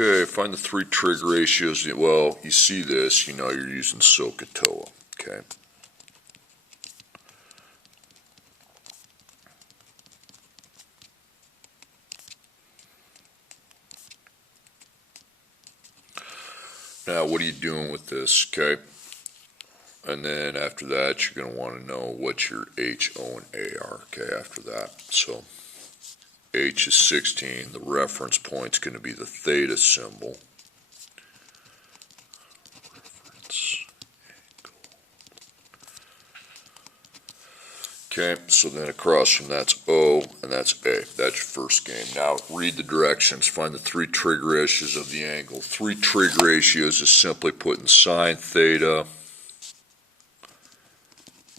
Okay, find the three trig ratios. Well, you see this, you know you're using SOHCAHTOA. Okay. Now, what are you doing with this? Okay. And then after that, you're going to want to know what your H, O, and A are. Okay, after that. So, H is 16. The reference point is going to be the theta symbol. Okay, so then across from that's O and that's A. That's your first game. Now read the directions. Find the three trig ratios of the angle. Three trig ratios is simply putting sine theta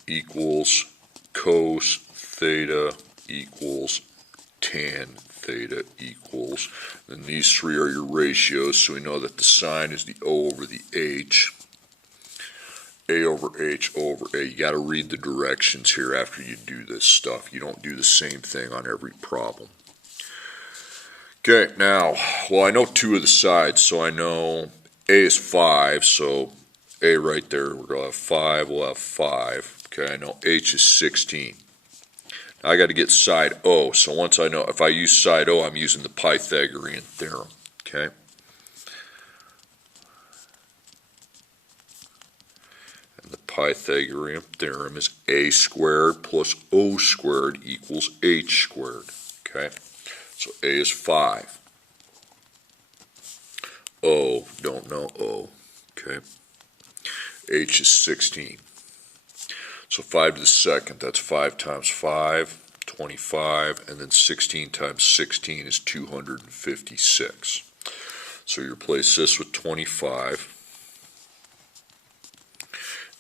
equals cos theta equals tan theta equals. Then these three are your ratios, so we know that the sine is the O over the H. A over H over A. You got to read the directions here after you do this stuff. You don't do the same thing on every problem. Okay, now, well, I know two of the sides, so I know A is 5, so A right there, we're going to have 5, we'll have 5. Okay, I know H is 16. Now I got to get side O, so once I know, if I use side O, I'm using the Pythagorean Theorem. Okay. The Pythagorean Theorem is A squared plus O squared equals H squared. Okay, so A is 5. O, don't know O. Okay, H is 16. So 5 to the second, that's 5 times 5, 25, and then 16 times 16 is 256. So you replace this with 25.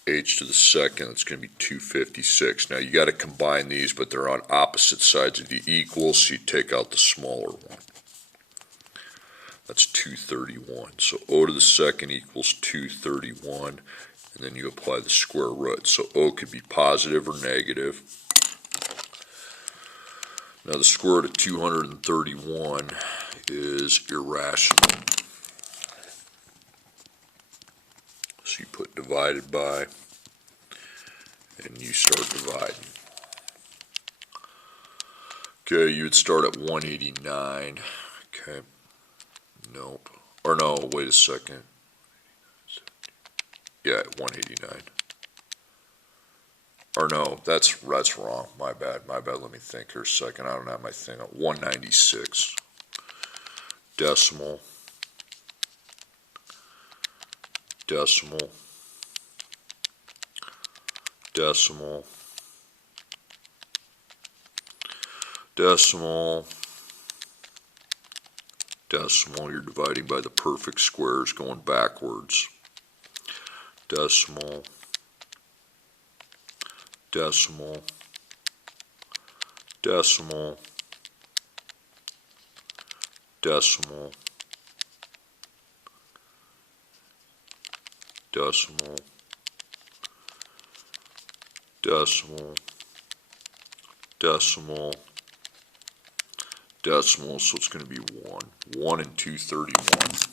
H to the second, it's going to be 256. Now you got to combine these, but they're on opposite sides of the equal, so you take out the smaller one. That's 231. So O to the second equals 231, and then you apply the square root. So O could be positive or negative. Now the square root of 231 is irrational. So you put divided by, and you start dividing. Okay, you would start at 189. Okay, nope. Or no, wait a second. Yeah, 189. Or no, that's wrong. My bad. Let me think here a second. I don't have my thing. 196. Decimal. Decimal, decimal, decimal, decimal. You're dividing by the perfect squares going backwards. Decimal, decimal, decimal, decimal, decimal, decimal, decimal, decimal, so it's going to be 1. 1 and 231.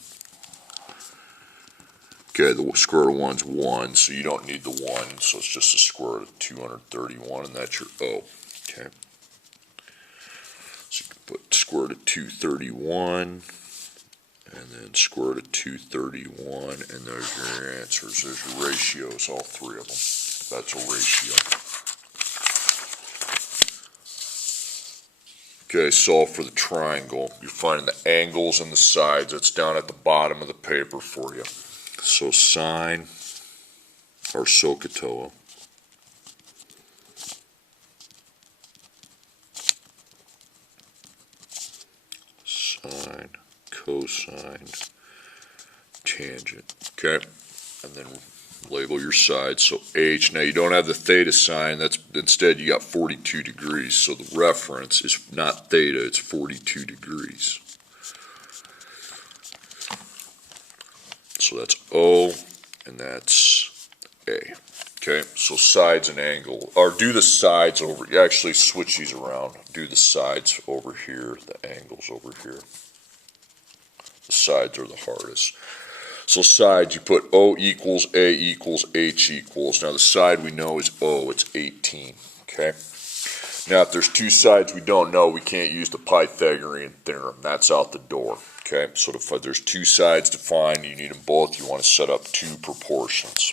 Okay, the square root of 1's 1, so you don't need the 1, so it's just the square root of 231, and that's your O. Okay. So you can put square root of 231. And then square root of 231, and there's your answers. There's your ratios, all three of them. That's a ratio. Okay, solve for the triangle. You're finding the angles and the sides. That's down at the bottom of the paper for you. So sine, or SOHCAHTOA, sine, cosine, tangent. Okay, and then label your sides. So H. Now you don't have the theta sign. That's instead you got 42 degrees. So the reference is not theta. It's 42 degrees. So that's O, and that's A. Okay, so sides and angle, or do the sides over, actually switch these around. Do the sides over here, the angles over here. The sides are the hardest. So sides, you put O equals, A equals, H equals. Now the side we know is O, it's 18, okay? Now if there's two sides we don't know, we can't use the Pythagorean Theorem. That's out the door, okay? So if there's two sides to find, you need them both, you want to set up two proportions.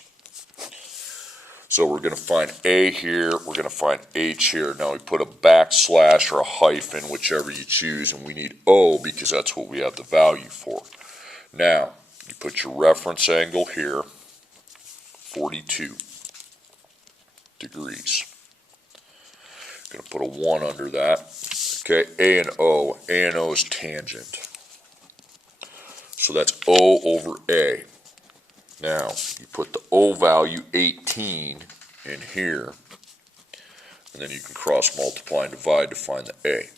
So we're going to find A here, we're going to find H here. Now we put a backslash or a hyphen, whichever you choose, and we need O because that's what we have the value for. Now, you put your reference angle here, 42 degrees. Going to put a 1 under that. Okay, A and O is tangent. So that's O over A. Now, you put the O value, 18, in here, and then you can cross multiply and divide to find the A.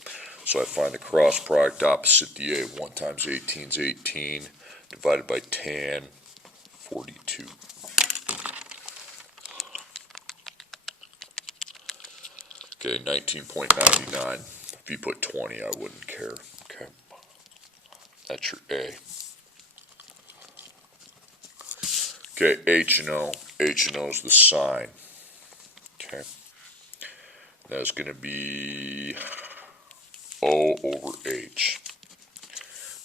So I find the cross product opposite the A. 1 times 18 is 18, divided by tan 42. Okay, 19.99. If you put 20, I wouldn't care. Okay, that's your A. Okay, H and O. H and O is the sine. Okay, that's going to be O over H.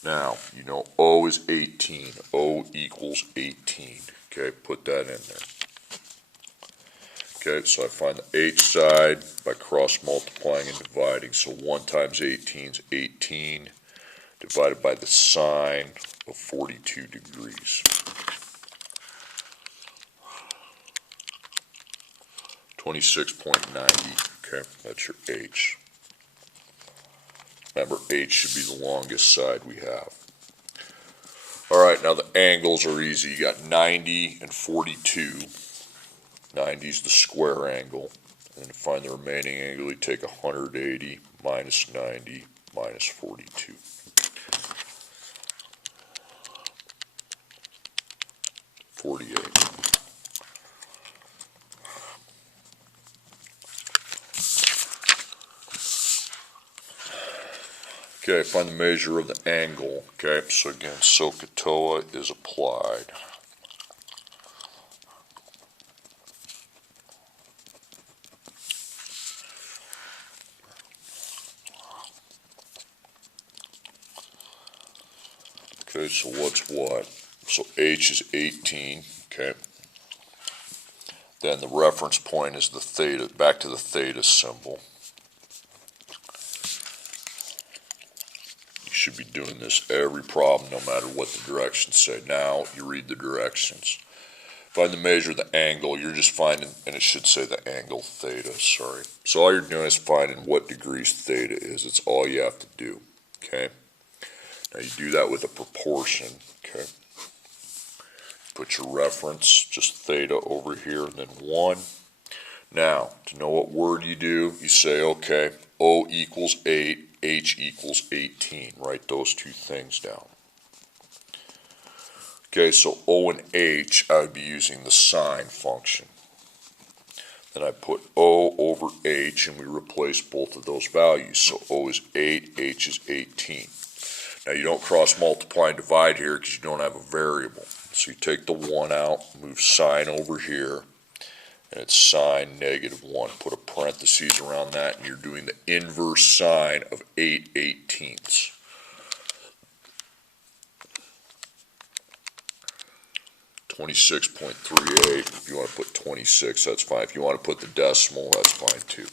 Now, you know O is 18. O equals 18. Okay, put that in there. Okay, so I find the H side by cross multiplying and dividing. So 1 times 18 is 18, divided by the sine of 42 degrees. 26.90, okay, that's your H. Remember, H should be the longest side we have. All right, now the angles are easy. You got 90 and 42. 90 is the square angle. And to find the remaining angle, you take 180 minus 90 minus 42. Okay, find the measure of the angle. Okay, so again, SOHCAHTOA is applied. Okay, so what's what? So H is 18, okay. Then the reference point is the theta, back to the theta symbol. You should be doing this every problem, no matter what the directions say. Now you read the directions. Find the measure of the angle. You're just finding, and it should say the angle theta, sorry. So all you're doing is finding what degrees theta is. It's all you have to do, okay? Now you do that with a proportion, okay? Put your reference, just theta over here, and then 1. Now, to know what word you do, you say, okay, O equals 8, H equals 18. Write those two things down. Okay, so O and H, I would be using the sine function. Then I put O over H, and we replace both of those values. So O is 8, H is 18. Now you don't cross multiply and divide here because you don't have a variable. So you take the 1 out, move sine over here, and it's sine -1. Put a parentheses around that, and you're doing the inverse sine of 8/18. .38. If you want to put 26, that's fine. If you want to put the decimal, that's fine too.